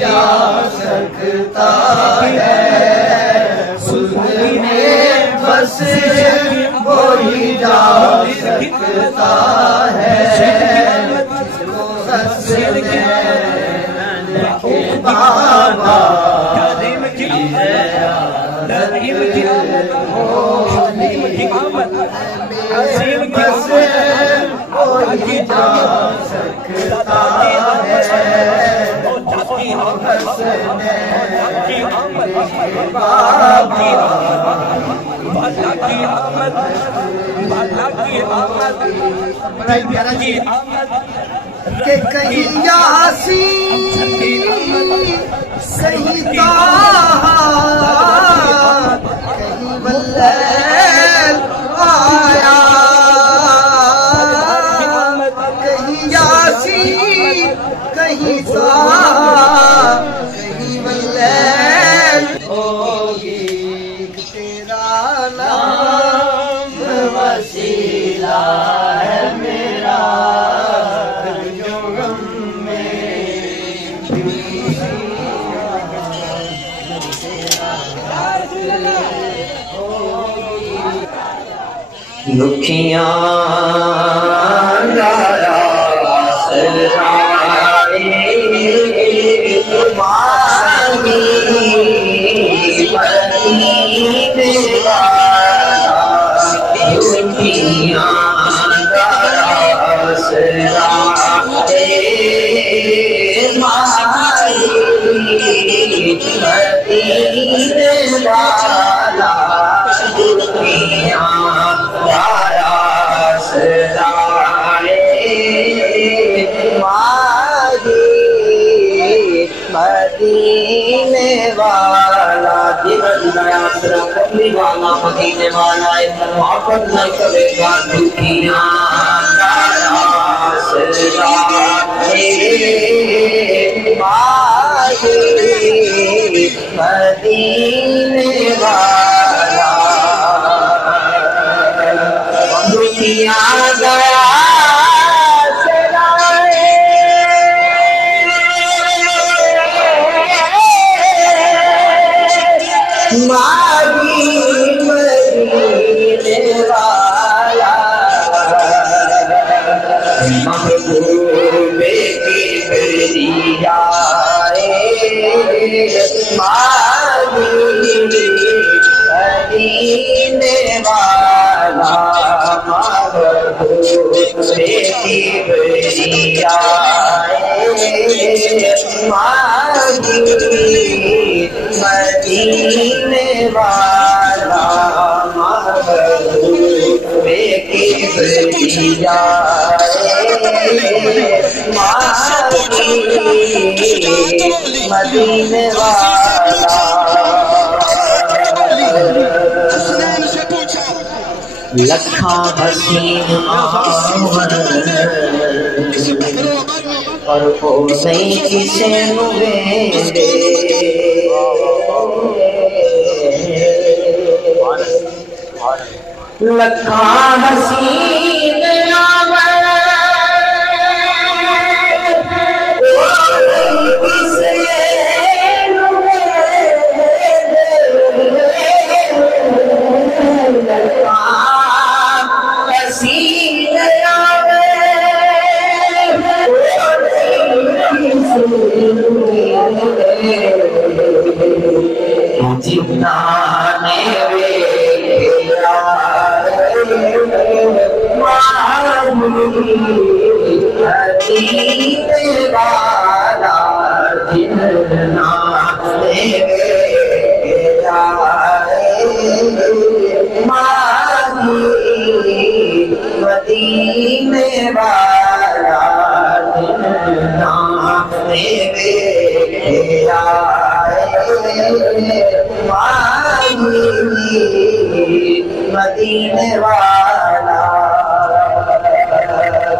जा सकता है, उसमें बस वो ही जा सकता है। बाबा बस कोई जा सकता है, के कहीं यासी कहीं ताहा कहीं वल्लैल आया, कहीं यासी कहीं ताहा कहीं वल्लैल होगी। तेरा नाम वसीला है मेरा, जो गम दुखियां मदीने वाला जीवन नया करने वाला मदीने वाला मोहब्बत न करेगा दुखियां मदीने वाला दुखियां गया मदीने वाला मदीने वाला लखा हसीन और वो नहीं किसे नुवेंदे लखा हसीन जितना मदीने वाला मदीने वाला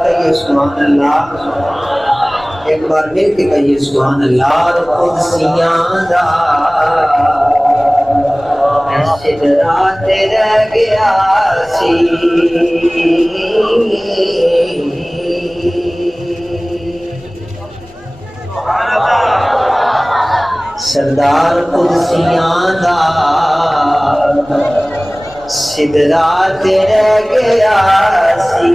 कहिए सुभान अल्लाह, एक बार मिल के कहिए सुभान अल्लाह। सिदराते रह गया सी सुभान अल्लाह। सरदार कुर्सियां दा सिदरा ते रह गया सी।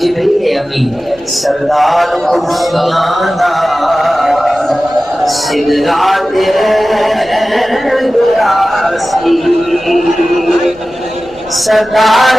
जिब्रील अमीन सरदार कुर्सियां दा सिदरा ते रह गया सी। सरदार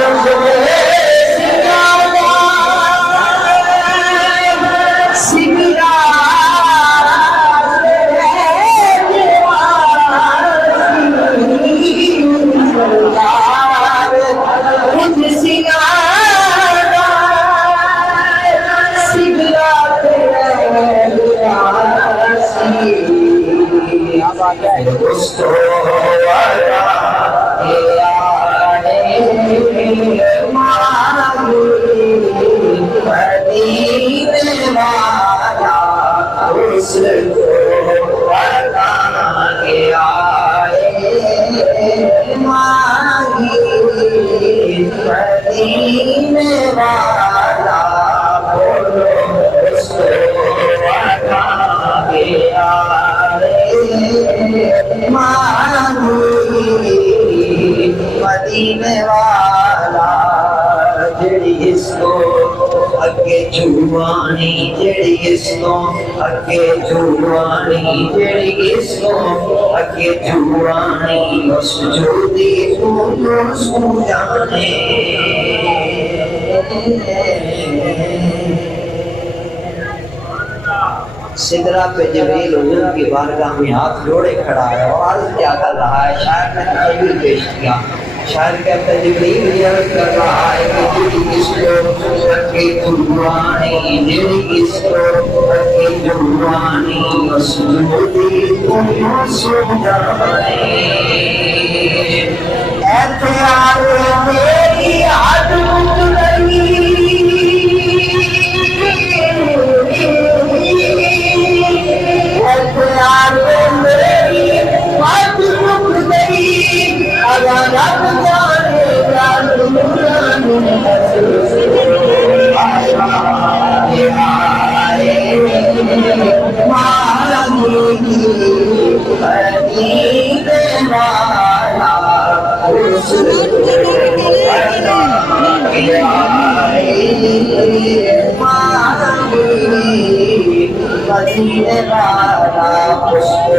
मदीने वाला जड़ी इसको अगे जुबानी जड़ी इसको अगे जुबानी जड़ी इसको अगे जुबानी उस जोदी को जाने। सिदरा पे जिब्रील हुजूर की बारगाह में हाथ जोड़े खड़ा है और अर्ज क्या कर रहा है? शायर ने तस्वीर पेश किया। शायर कहता है जिब्रील ये अर्ज कर रहा है कि इसको अके जुबानी दिल इसको अके जुबानी मसजूदी तुम सो जाने। ऐ प्यार मेरी याद नहीं मदीने वाला उसको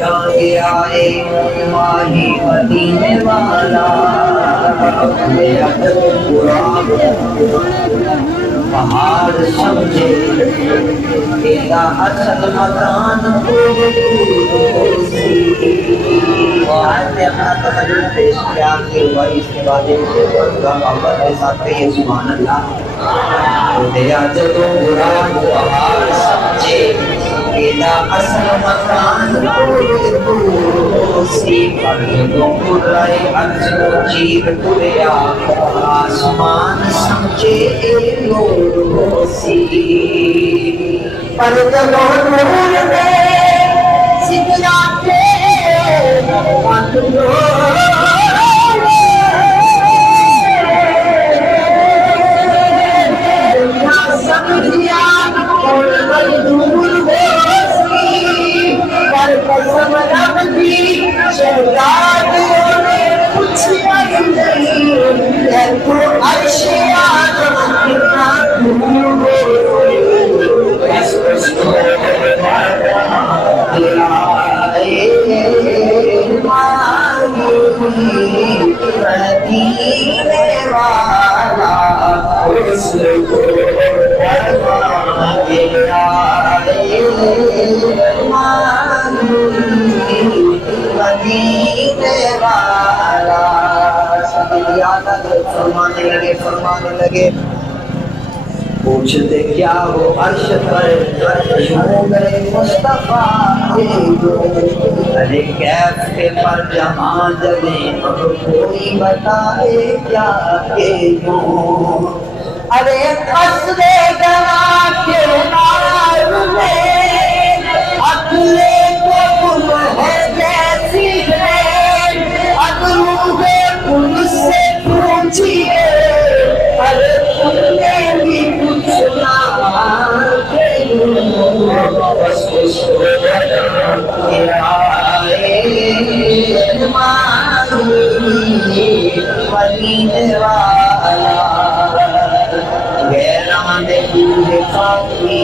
लगे आए माही मदीने वाला पहाड़ समझे तेरा असल मकान ने अपना तसल्लुल पेश किया कि भाई इसके बाद सुभान अल्लाह तेरा जदों मुराद पहाड़ समझे तेरा असल मकान सी पर जदों मुराए अर्ज चीर पुरिया आसमान समझे सी पर जदों नूर में सिदरा के फरमाने लगे पूछते क्या वो अर्श पर गए मुस्तफा अरे कैफ के पर जहाँ जले अब कोई बताए क्या के अरे कसरे गवा के नार में अगले को तुम है जैसी है अगले पुल से पूछिए अरे तुमने भी कुछ ना बस उसको मदीने वाला गैरान दूध खाती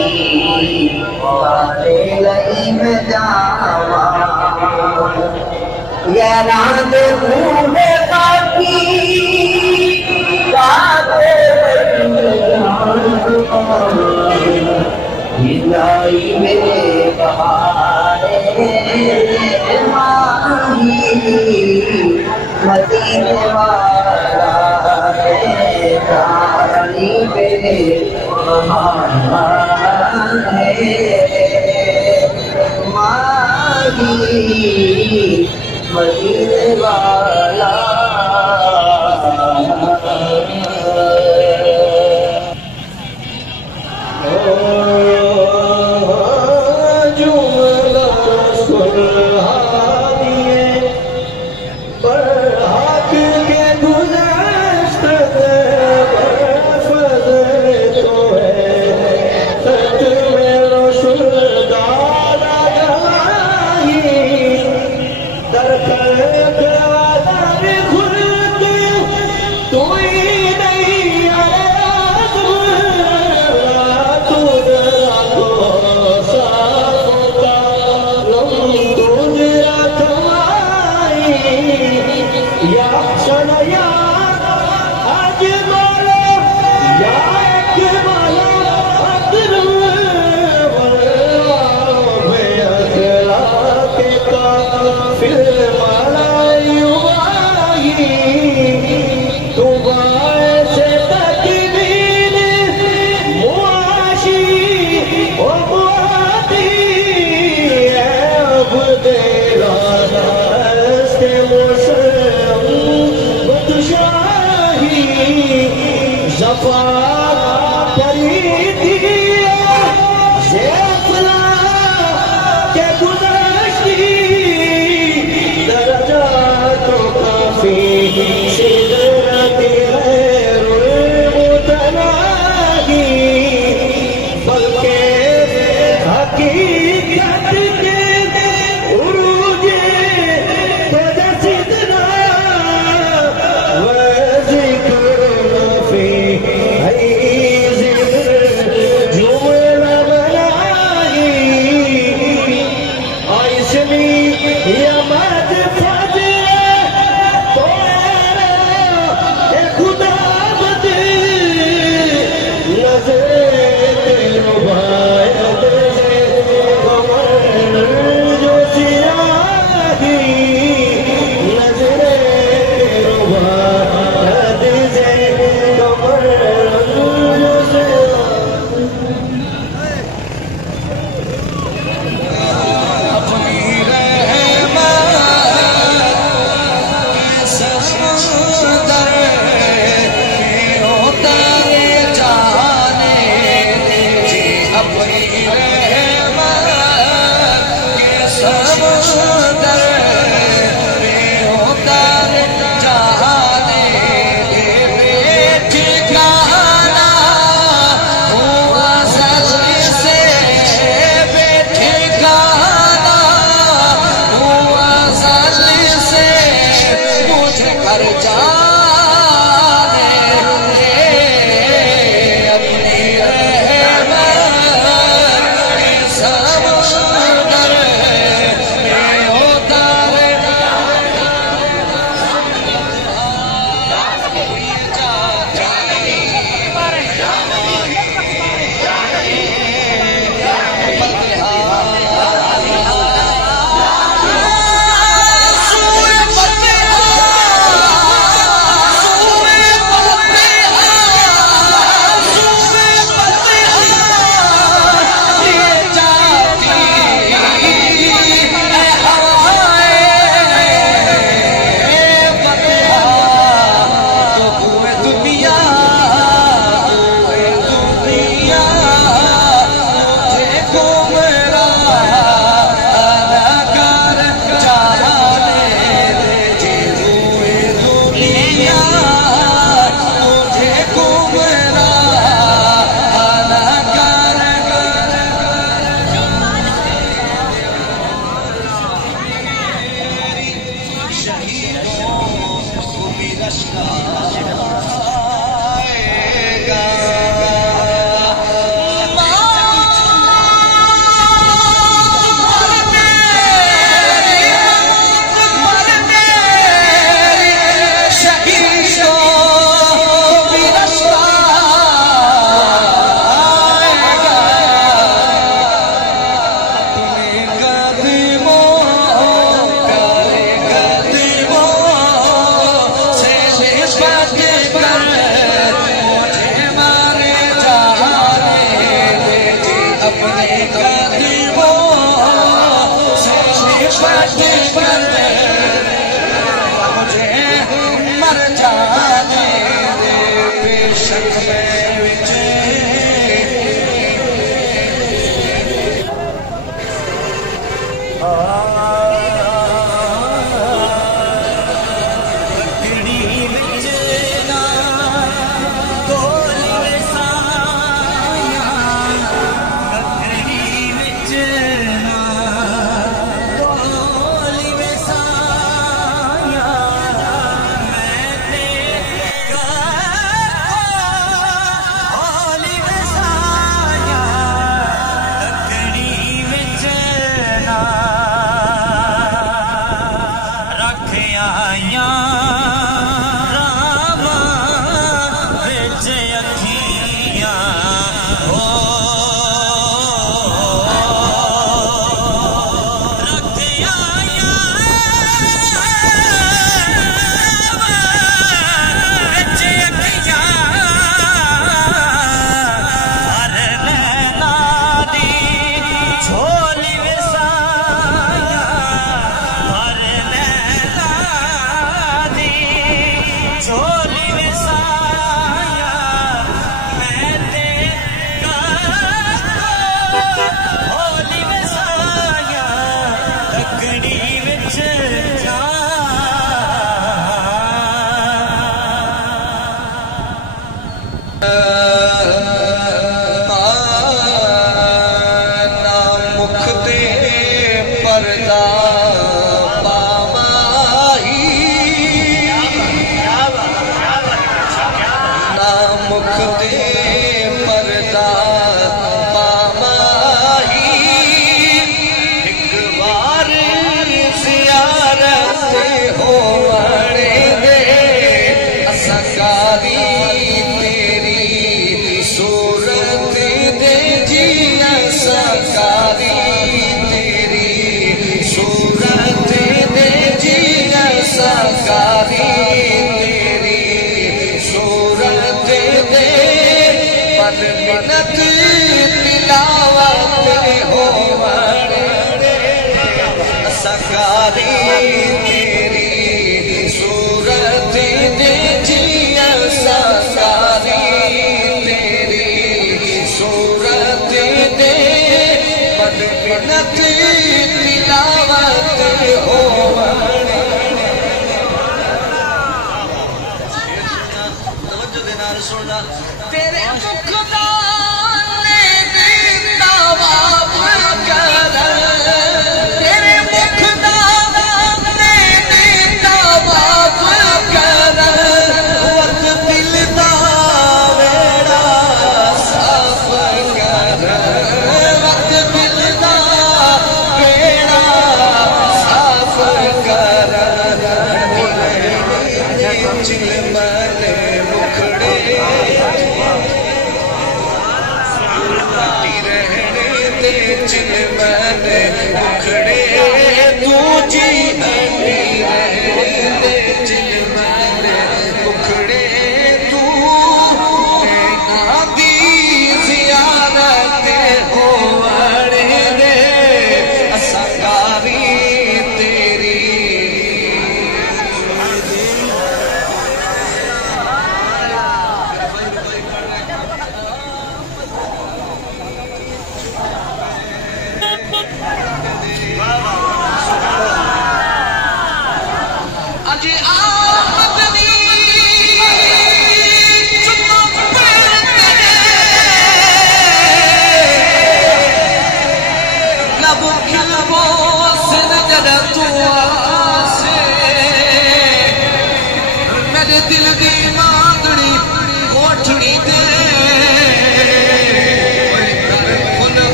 काले लई में जावा गैरान दूध खाती काले हिलाई मेरे बहारे मदीने वाला है रानी मेरे बहारे माही मदीने वाला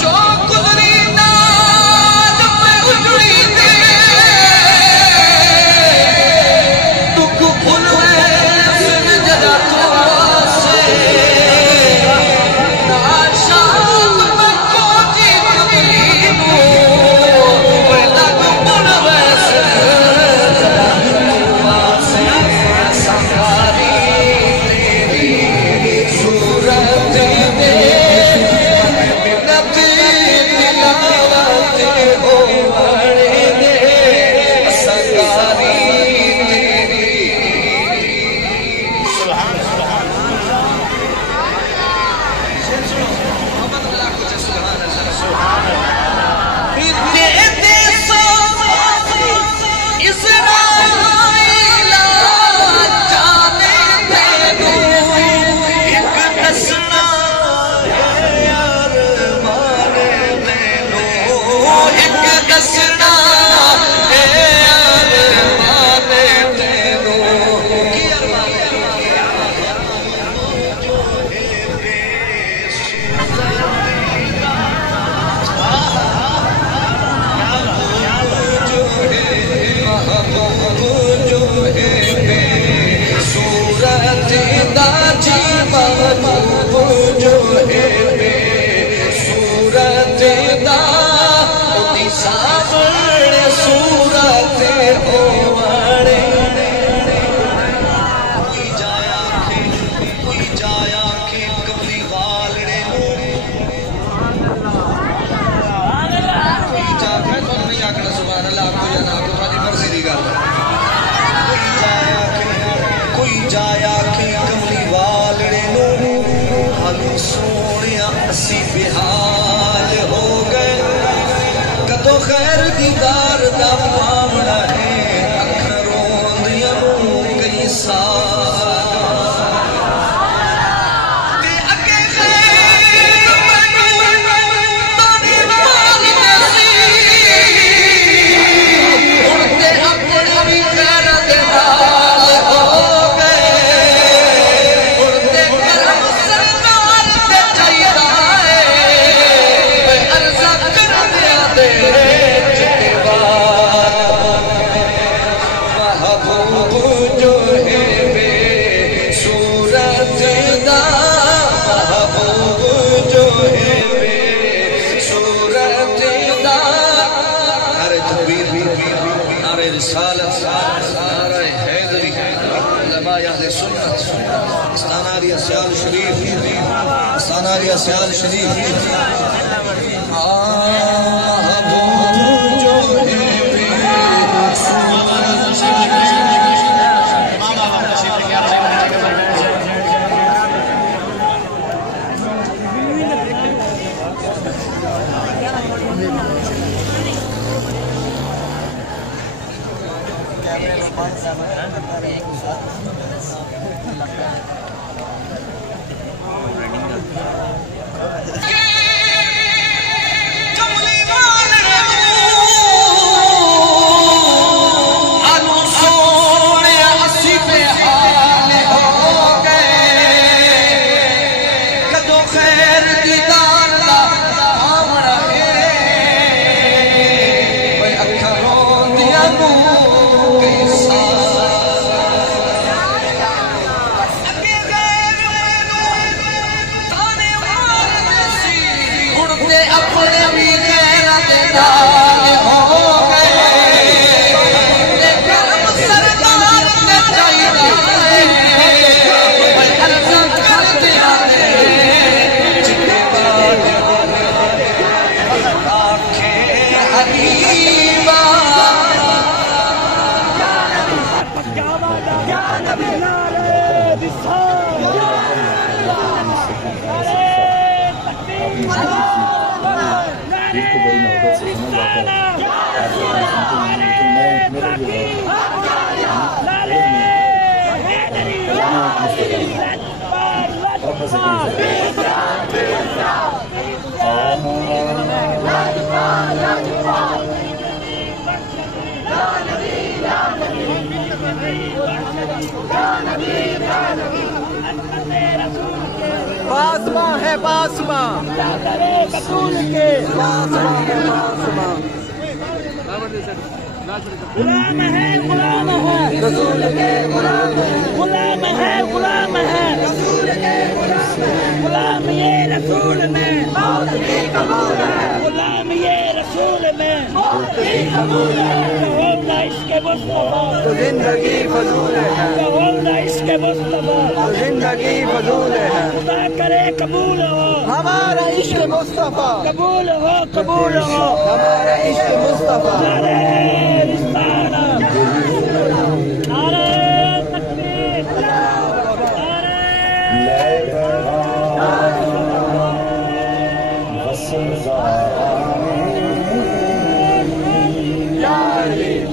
जो सोनिया असी बेहाल हो गए कदों खैर दीदार दा पावना है अखर रोंदियां कई साल सियाल शरीफ बासमा है बासमा गुलाम है गुलाम है रसूल के गुलाम है गुलाम है गुलाम ये रसूल में गुलाम ये रसूल में कहोला इसके मुस्तफा तो जिंदगी फजूल है कहोला इसके मुस्तफा तो जिंदगी फजूल है खुदा करे कबूल हो हमारा इश्क मुस्तफा कबूल हो हमारा इश्क मुस्तफा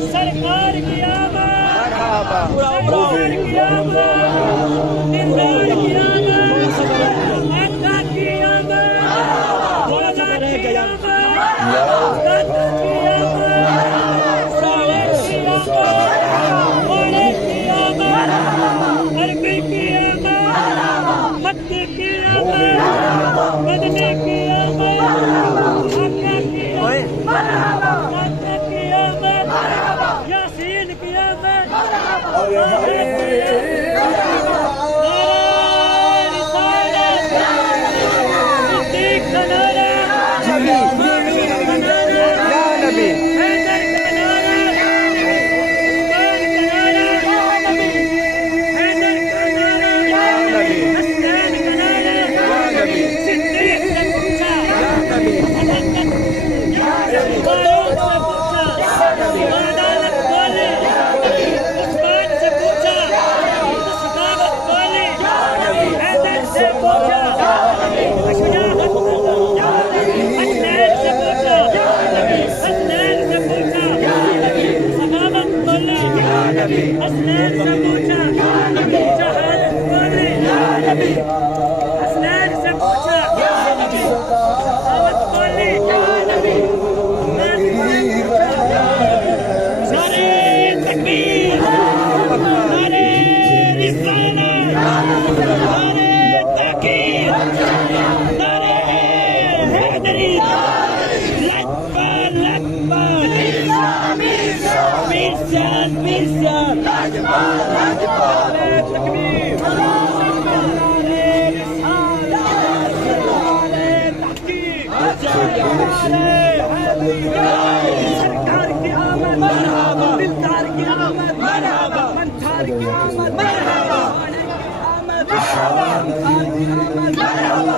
सरकार की आमद सरकार की आमद निसार की आमद अल्लाह की आमद रोजा की आमद की आमद सरकार की आमद मरहबा, दिलदार की आमद मरहबा, मंथार की आमद मरहबा,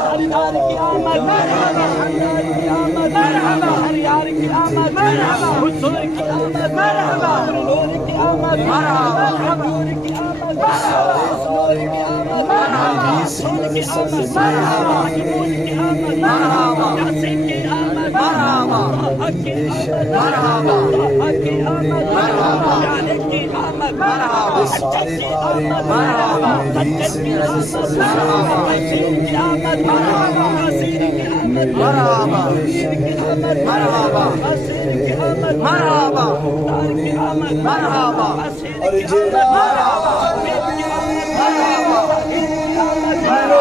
हरियार की आमद मरहबा, हरियार की आमद मरहबा, हरियार की आमद मरहबा, हुजूर की आमद मरहबा, नूर की आमद मरहबा, नूर की आमद मरहबा, नूर की आमद मरहबा, सोन की आमद मरहबा, नूर की आमद मरहबा, यासीन की आमद मरहबा, हक की आमद मरहबा, हक की आमद मरहबा, जाने की आमद मरहबा, अच्छे की आमद मरहबा, सच्चे की आमद मरहबा, हसीन की आमद मरहबा, हसीन की आमद मरहबा, हसीन की आमद मरहबा, हसीन की आमद मरहबा, तार की आमद मरहबा, हसीन की आमद मरहबा, हमीद की आमद मरहबा, हमीद की आमद मरहबा,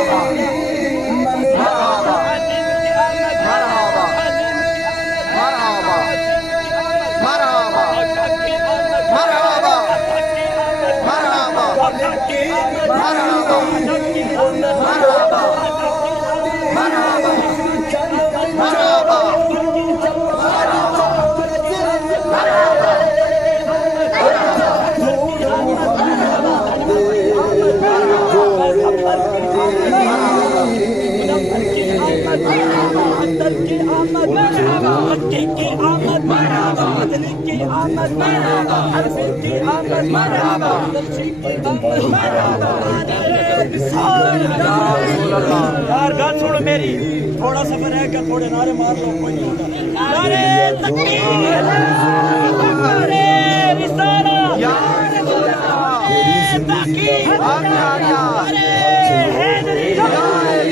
मरहबा, मरहबा, हसीन की आमद मरहबा, हसीन की आमद मरहबा, मरहबा, हक की आमद मरहबा, हक की आमद मरहबा, हक की आमद मरहबा, हक की आमद मरहबा, मरहबा, मरहबा, अंदर की आमद मरहबा, मक्के की आमद मरहबा, मदनी की आमद मरहबा, अरबी की आमद मरहबा, दर्शी की आमद मरहबा। यार गाल छोड़ो मेरी, थोड़ा सफर है क्या, थोड़े नारे मार लो, कोई नहीं होगा। नारे तकबीर, नारे रिसालत, या रसूल अल्लाह, तकबीर, नारे हैदरी, लकबर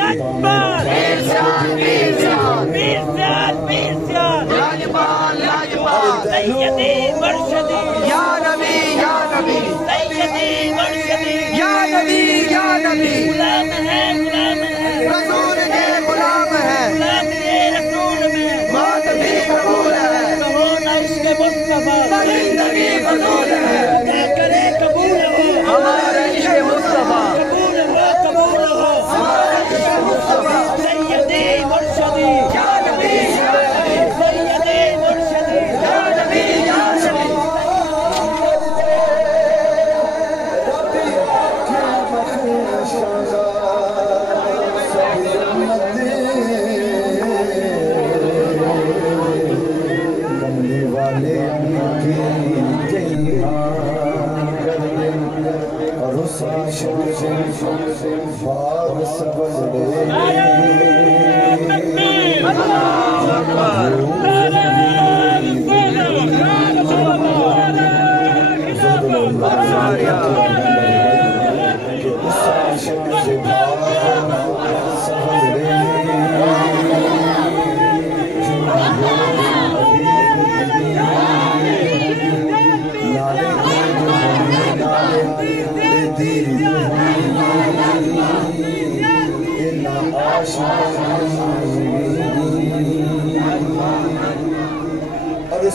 लकबर, सैयदी मुर्शिदी, या नबी सैयदी मुर्शिदी, या नबी गुलाम है रसूल के गुलाम है, गुलाम ये रसूल में मौत भी कबूल है, कहो ना इश्क़ मुस्तफा जिंदगी फजूल है, अदा करे कबूल हो हमारा इश्क़ मुस्तफा, कबूल हो हमारा इश्क़ मुस्तफा, सैयदी मुर्शिदी, या नबी सैयदी मुर्शिदी, या नबी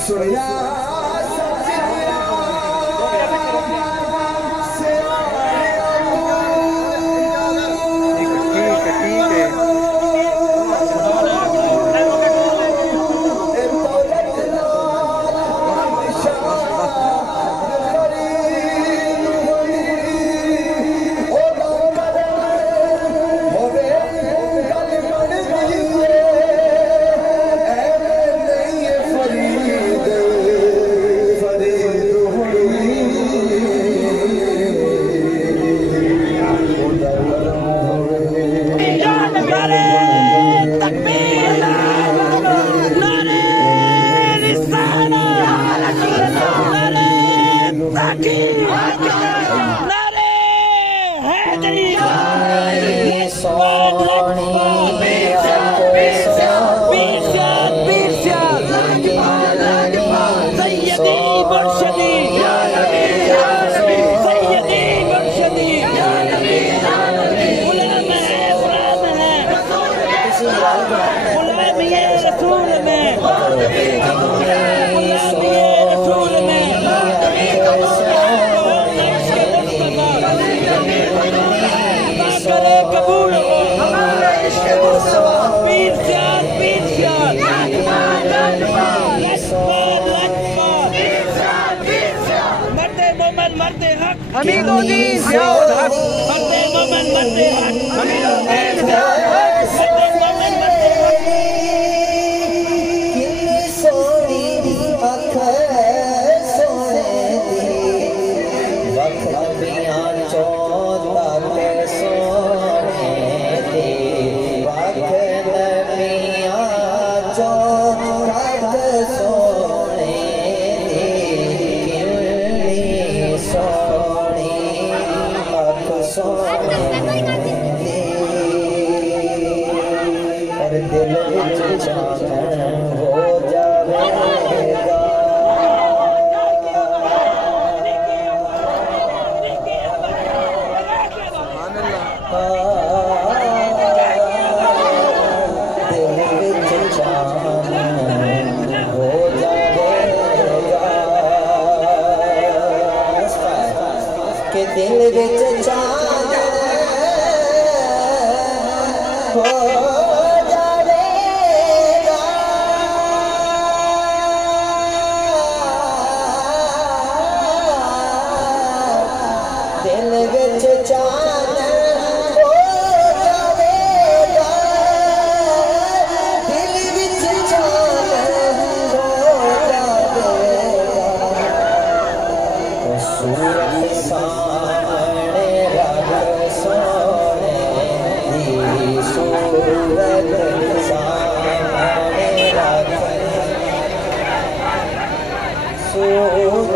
सुनिया कबूल हो हमारा हमीदुद्दीन ज़ियाउल हक मर्दे मोमिन मर्दे हक हमीदुद्दीन ज़ियाउल हक मर्दे मोमिन मर्दे हक कितनी सोनी अख सोने दी वक्त नबियां चो तक सोने दी वक्त नबियां चो तक सोने दी कितनी सोनी अख सोने दी और दिल विच चाहन हो जावेगा दिल विच चाहन हो जावेगा कि दिल विच चाहन हो दिल विच चाहन हो जावेगा दिल विच चाहन हो जावेगा सूरत सामने रख सोने दी सूरत सामने रख सूरत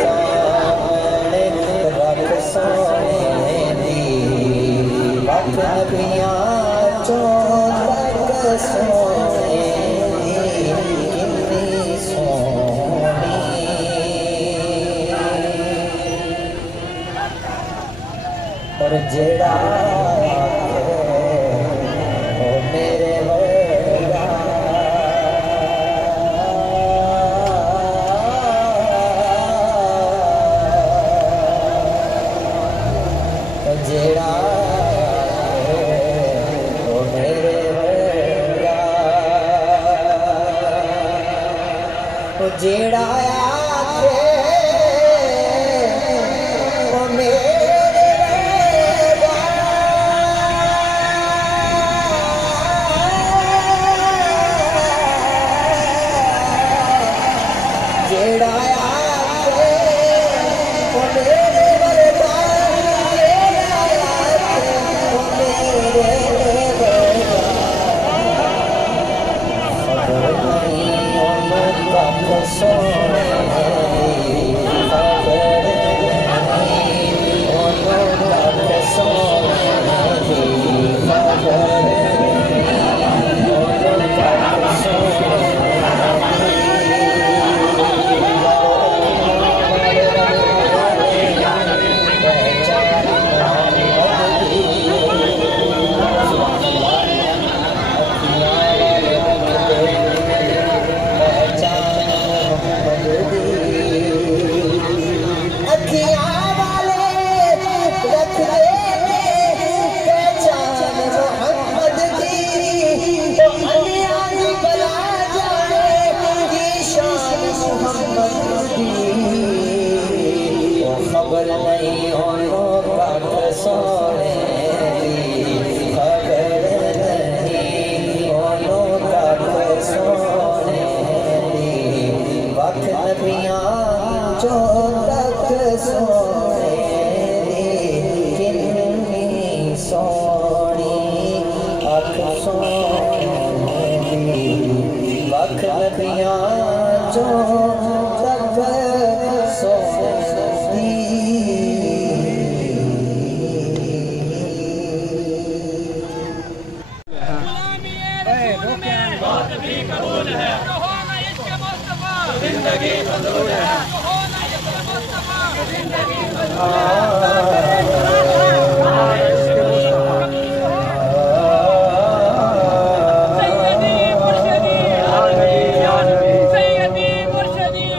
सामने रख सोने दी वक्त नबियां चो तक सोने दी कितनी सोनी और जेड़ा ओ मेरे वर्गा जेड़ा ओ मेरे वर्गा ओ जेड़ा आखे ओ मेरे वर्गा जेड़ा आखे ओ मेरे वर्गा खबर नहीं सोने खबर नहीं सोने वक्त नबियां जो तक सोने कितनी सोनी अख सोने वक्त नबियां जो तक जिंदगी फजूल है जिंदगी सैयदी मुर्शदी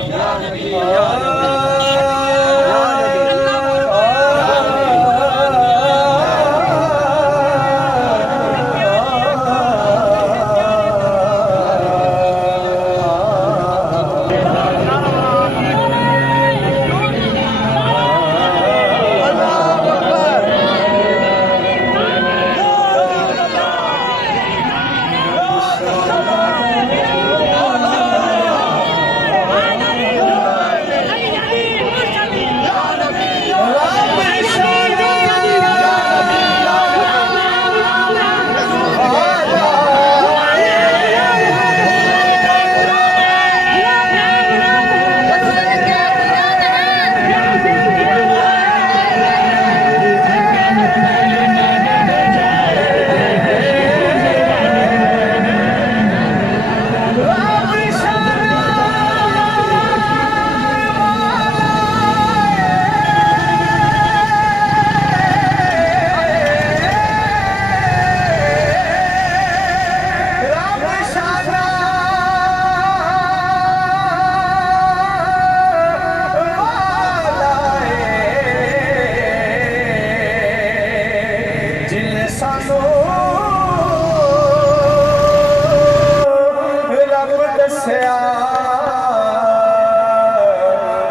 सानो रब दस्या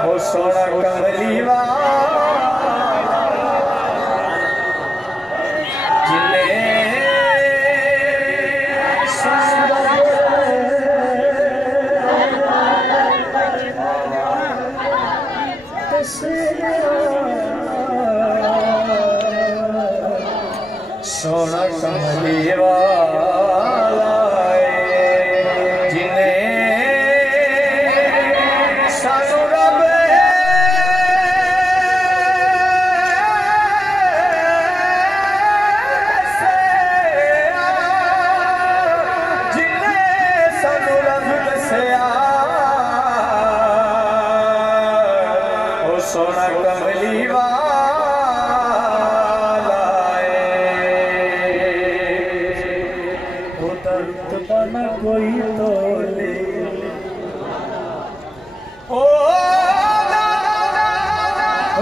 वो सोना कमली वाला सोना कमली वाला जिन्हें सानू रब दस्या ओ सोना कमली वाला न कोई तोले ओ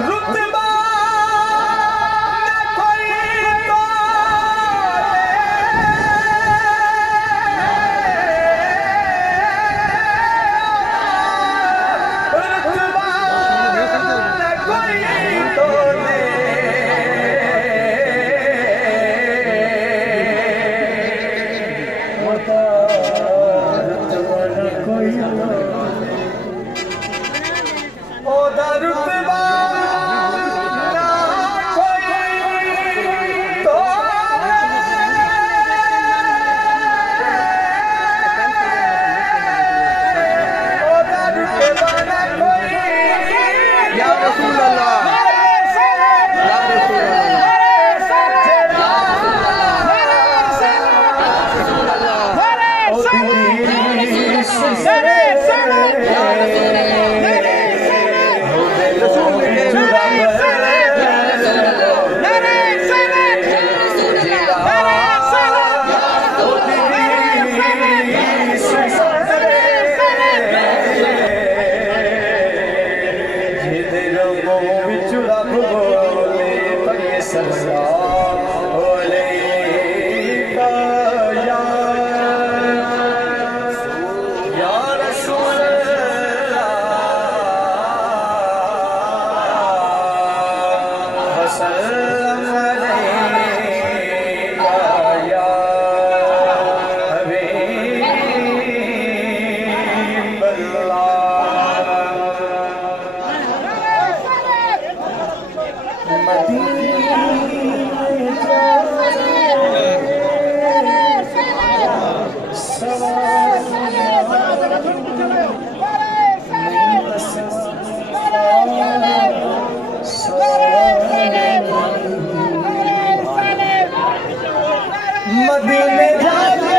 रुतबा न कोई तोले रुतबा न कोई तोले मदीने जाके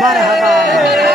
मरहबा